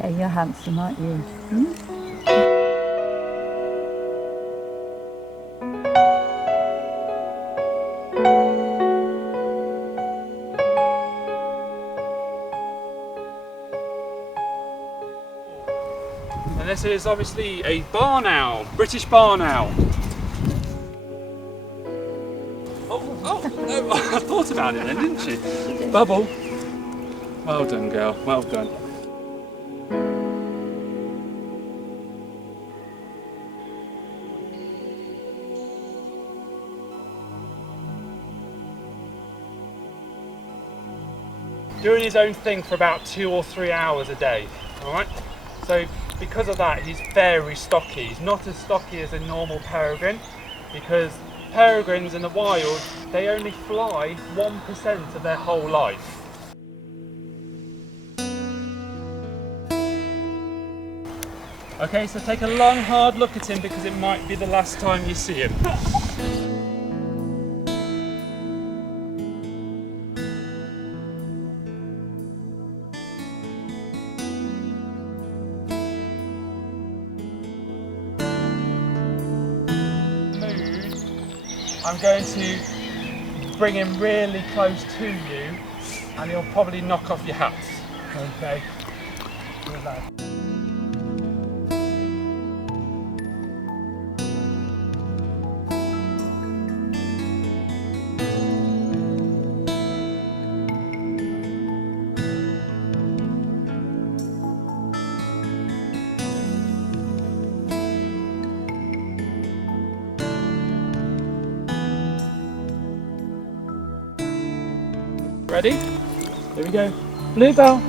Yeah, you're handsome, aren't you? Hmm? And this is obviously a barn owl, British barn owl. Oh, no, I thought about it then, didn't you? Bubble. Well done, girl, well done. Doing his own thing for about 2 or 3 hours a day, alright? So because of that, he's very stocky. He's not as stocky as a normal peregrine, because peregrines in the wild, they only fly 1% of their whole life. Okay, so take a long hard look at him, because it might be the last time you see him. I'm going to bring him really close to you, and he'll probably knock off your hat. Okay? Good lad. Ready? Here we go. Bluebell.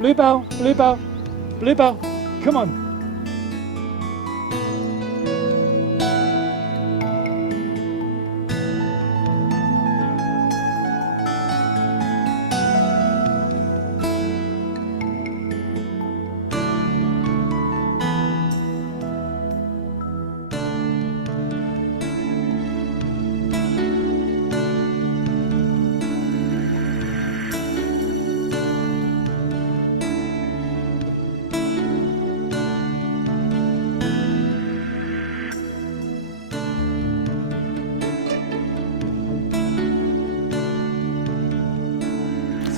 Bluebell, Bluebell, Bluebell, come on.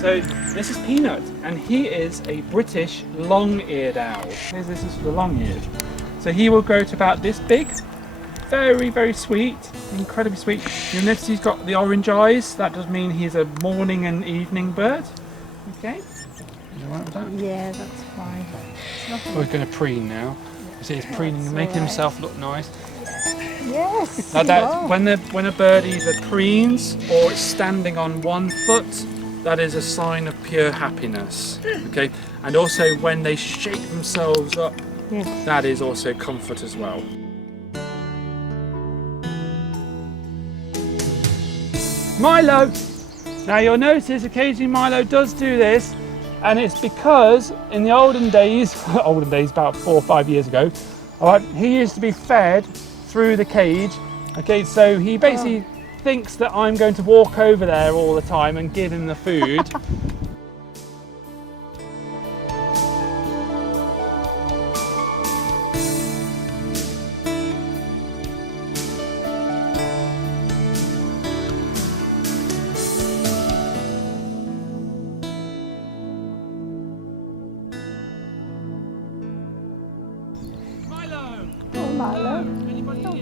So this is Peanut, and he is a British long-eared owl. This is the long-eared. So he will grow to about this big. Very, very sweet, incredibly sweet. You'll notice he's got the orange eyes. That does mean he's a morning and evening bird. Okay, you alright with that? Yeah, that's fine. We're going to preen now. You see, he's preening and making himself look nice. Yes. Now that when a bird either preens or it's standing on one foot, that is a sign of pure happiness. Okay, and also when they shake themselves up, that is also comfort as well. Milo! Now you'll notice occasionally Milo does do this, and it's because in the olden days, about 4 or 5 years ago, alright, he used to be fed through the cage. Okay, so he basically thinks that I'm going to walk over there all the time and give him the food. Milo! Oh, Milo. Anybody here?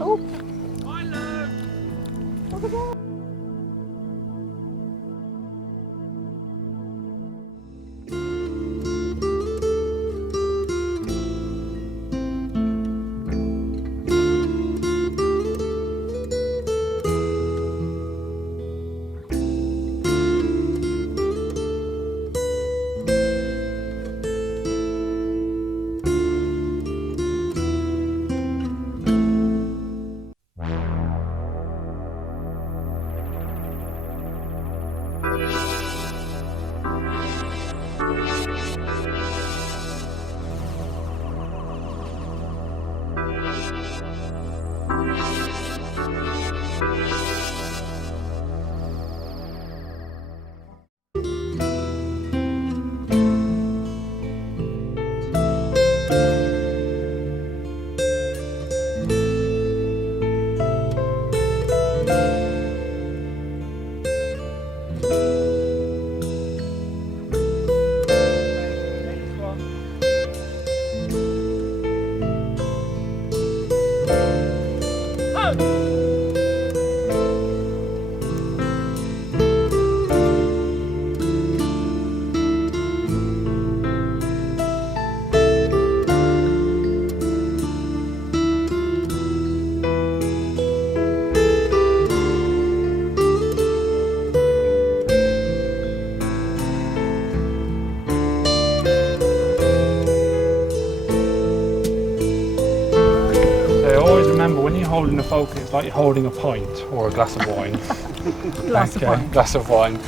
Oh, Milo! look at that. Remember, when you're holding a falcon, it's like you're holding a pint or a glass of wine. Glass of wine. Glass of wine.